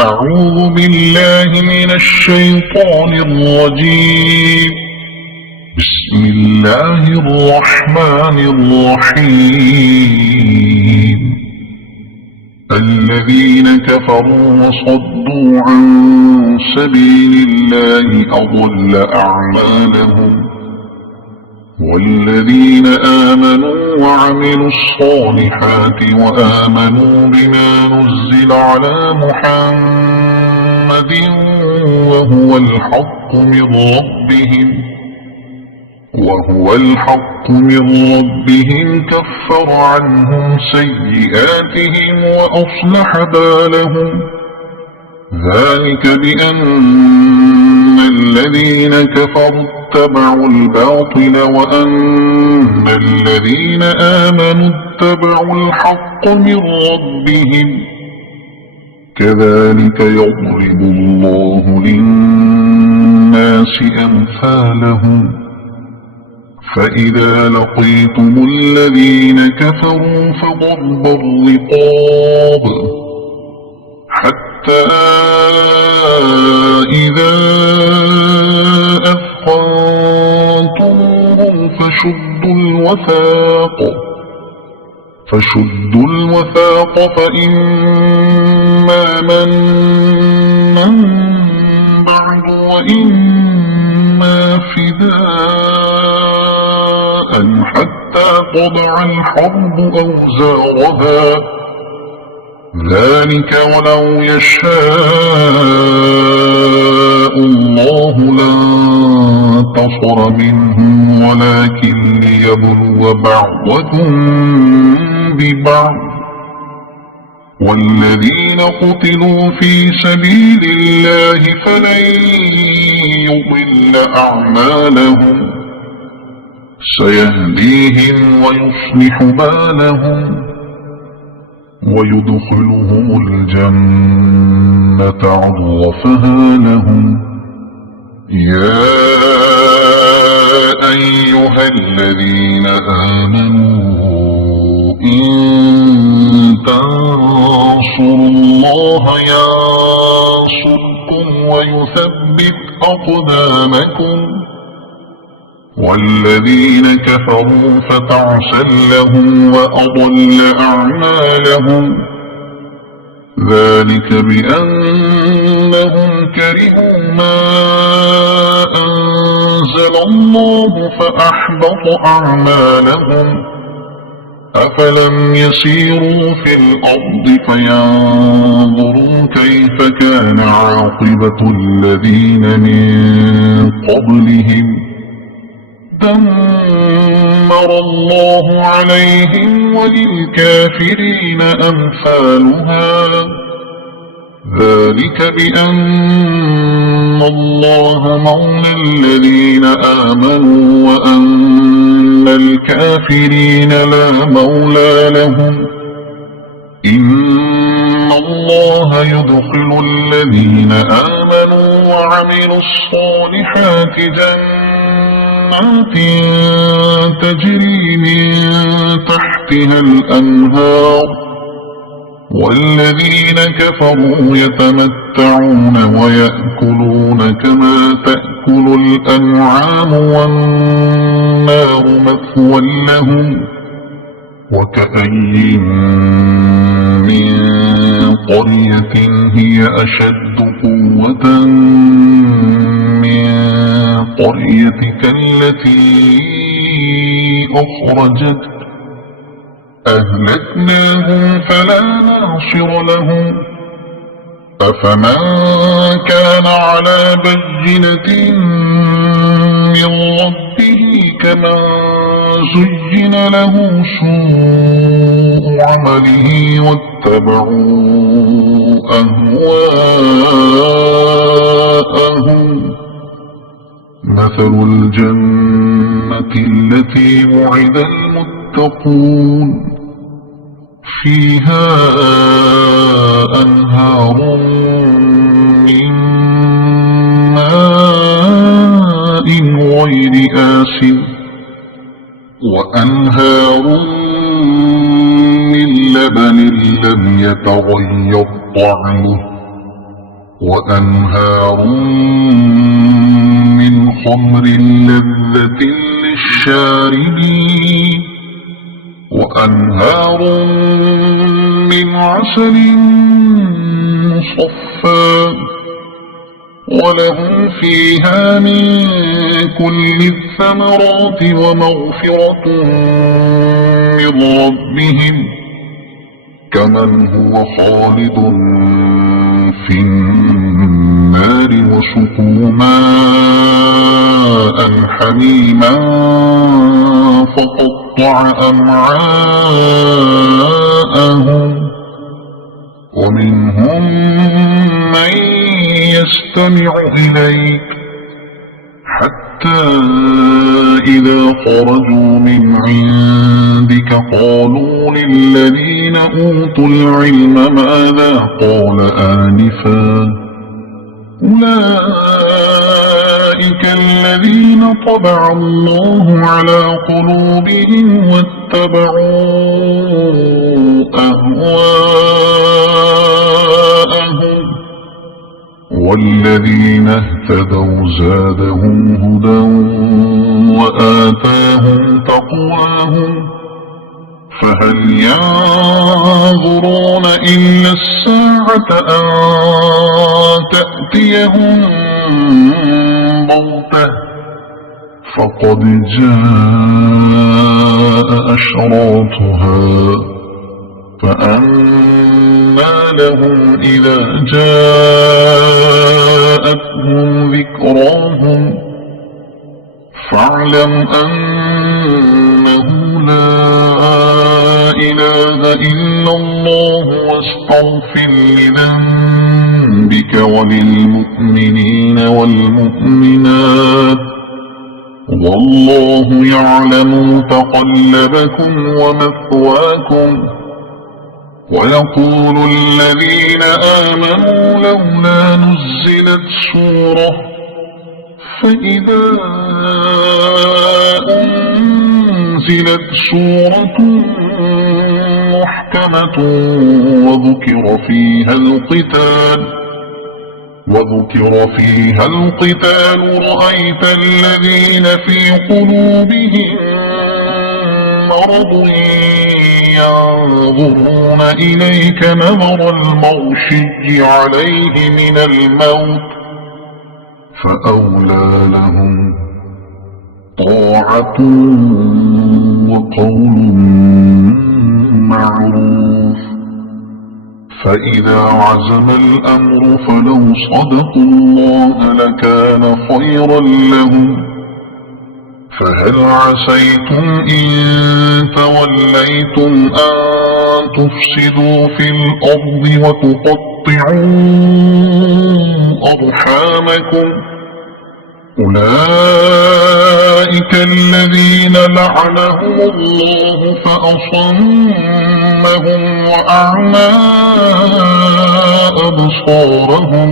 أعوذ بالله من الشيطان الرجيم. بسم الله الرحمن الرحيم. الذين كفروا وصدوا عن سبيل الله أضل أعمالهم، والذين آمنوا وعملوا الصالحات وآمنوا بما نزل على محمد وهو الحق من ربهم كفر عنهم سيئاتهم وأصلح بالهم. ذلك بأن الذين كفروا اتبعوا الباطل وأن الذين آمنوا اتبعوا الحق من ربهم. كذلك يضرب الله للناس أمثالهم. فإذا لقيتم الذين كفروا فضرب الرقاب حتى إذا أثخنتموهم فشدوا الوثاق فإما منا بعد وإما فداء حتى تضع الحرب أوزارها. ذلك ولو يشاء الله لانتصر منهم ولكن ليبلو بعضكم ببعض. والذين قتلوا في سبيل الله فلن يضل أعمالهم سيهديهم ويصلح بالهم ويدخلهم الجنة عرفها لهم. يا أيها الذين آمنوا إن تنصروا الله ينصركم ويثبت أقدامكم. والذين كفروا فتعسا لهم وأضل أعمالهم. ذلك بأنهم كرهوا ما أنزل الله فأحبط أعمالهم. أفلم يسيروا في الأرض فينظروا كيف كان عاقبة الذين من قبلهم. دمر الله عليهم وللكافرين أمثالها. ذلك بأن الله مولى الذين آمنوا وأن الكافرين لا مولى لهم. إن الله يدخل الذين آمنوا وعملوا الصالحات جنات تجري من تحتها الأنهار. والذين كفروا يتمتعون ويأكلون كما تأكل الأنعام والنار مثوى لهم. وكأي من قرية هي أشد قوة من قريتك التي أخرجتك أهلكناهم فلا ناصر لهم. أفمن كان على بينة من ربه كمن زين له سوء عمله واتبعوا أهواءهم. مثل الجنة التي وعد المتقون فيها أنهار من ماء غير آسن وأنهار من لبن لم يتغير طعمه وأنهار من خمر لذة للشاربين وأنهار من عسل مصفى ولهم فيها من كل الثمرات ومغفرة من ربهم كمن هو خالد في النار وسقوا ماء حميما فقطع أمعاءهم ومنهم من يستمع إليك حتى إذا خرجوا من عندك قالوا للذين أوتوا العلم ماذا قال آنفا أولئك الذين طبع الله على قلوبهم واتبعوا أهواءهم والذين اهتدوا زادهم هدى وآتاهم تقواهم فهل ينظرون إلا الساعة أن تأتيهم بغتة فقد جاء أشراطها فأنى لهم إذا جاءتهم ذكراهم فاعلم أنه لا إله إلا الله واستغفر لذنبك وللمؤمنين والمؤمنات والله يعلم متقلبكم ومثواكم ويقول الذين آمنوا لولا نزلت سورة فإذا أنزلت سورة محكمة وذكر فيها القتال رأيت الذين في قلوبهم مرض ينظرون إليك نظر المغشي عليه من الموت فأولى لهم طاعة وقول معروف فإذا عزم الأمر فلو صدقوا الله لكان خيرا لهم فهل عسيتم إن توليتم أن تفسدوا في الأرض وتقطعوا أرحامكم أولئك الذين لعنهم الله فأصمهم وأعمى أبصارهم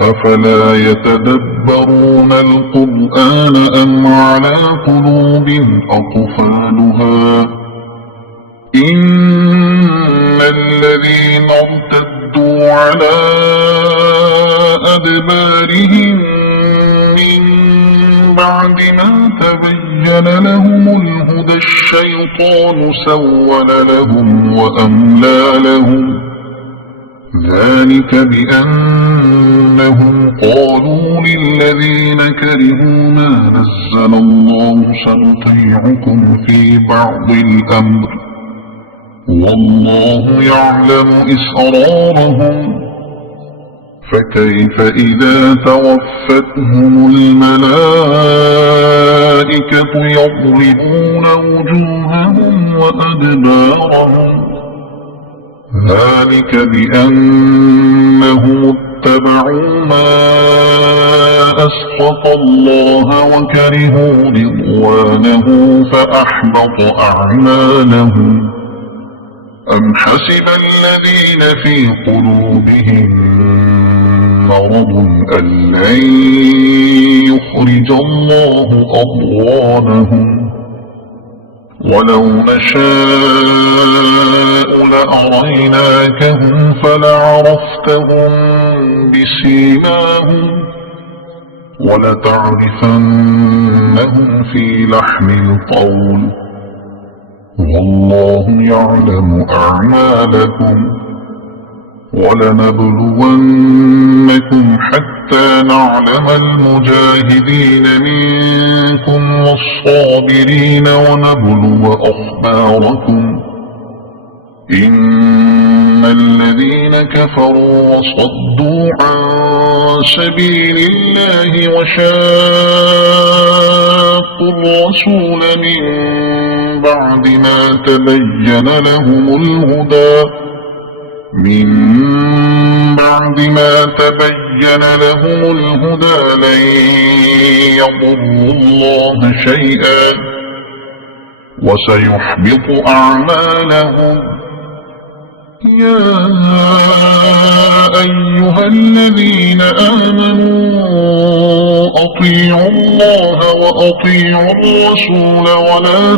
أفلا يتدبرون القرآن أم على قلوب أقفالها إن الذين ارتدوا على أدبارهم من بعد ما تبين لهم الهدى الشيطان سول لهم وأملى لهم ذلك بأنهم قالوا للذين كرهوا ما نزل الله سنطيعكم في بعض الأمر والله يعلم إسرارهم فكيف إذا توفتهم الملائكة يضربون وجوههم وأدبارهم ذلك بأنهم اتبعوا ما أسخط الله وكرهوا رضوانه فأحبط أعمالهم أم حسب الذين في قلوبهم مرض أن لن يخرج الله أضغانهم ولو نشاء لأريناكهم فلعرفتهم بسيماهم ولتعرفنهم في لحن القول والله يعلم أعمالكم ولنبلونكم حتى نعلم المجاهدين منكم والصابرين ونبلو أخباركم إن الذين كفروا وصدوا عن سبيل الله وشاقوا الرسول من بعد ما تبين لهم الهدى لن يضروا الله شيئا وسيحبط أعمالهم يا أيها الذين آمنوا أطيعوا الله وأطيعوا الرسول ولا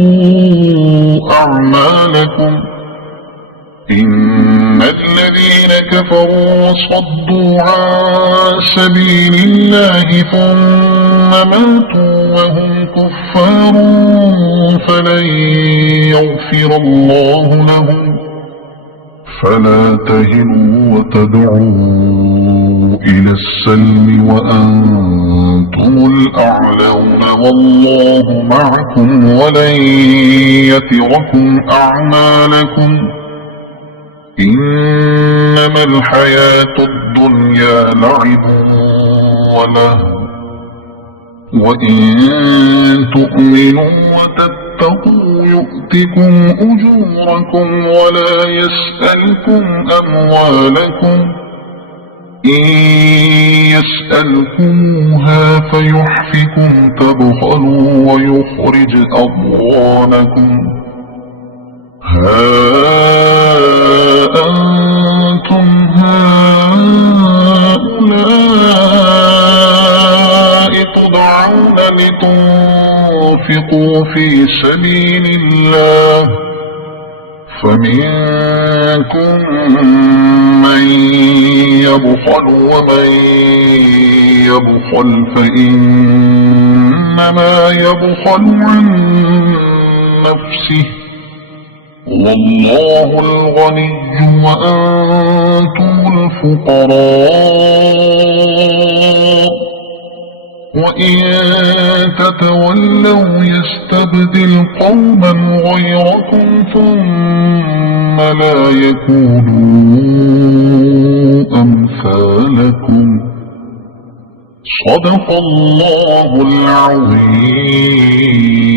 تبطلوا أعمالكم إن الذين كفروا وصدوا عن سبيل الله ثم ماتوا وهم كفار فلن يغفر الله لهم فلا تهنوا وتدعوا إلى السلم وأنتم الأعلون والله معكم ولن يتركم أعمالكم إنما الحياة الدنيا لعب ولهو وإن تؤمنوا وتتقوا يؤتكم أجوركم ولا يسألكم أموالكم إن يسألكموها فيحفكم تبخلوا ويخرج أضغانكم ها أنتم هؤلاء تدعون لتنفقوا في سبيل الله فمنكم من يبخل ومن يبخل فإنما يبخل عن نفسه والله الغني وأنتم الفقراء وإن تتولوا يستبدل قوما غيركم ثم لا يكونوا أمثالكم صدق الله العظيم.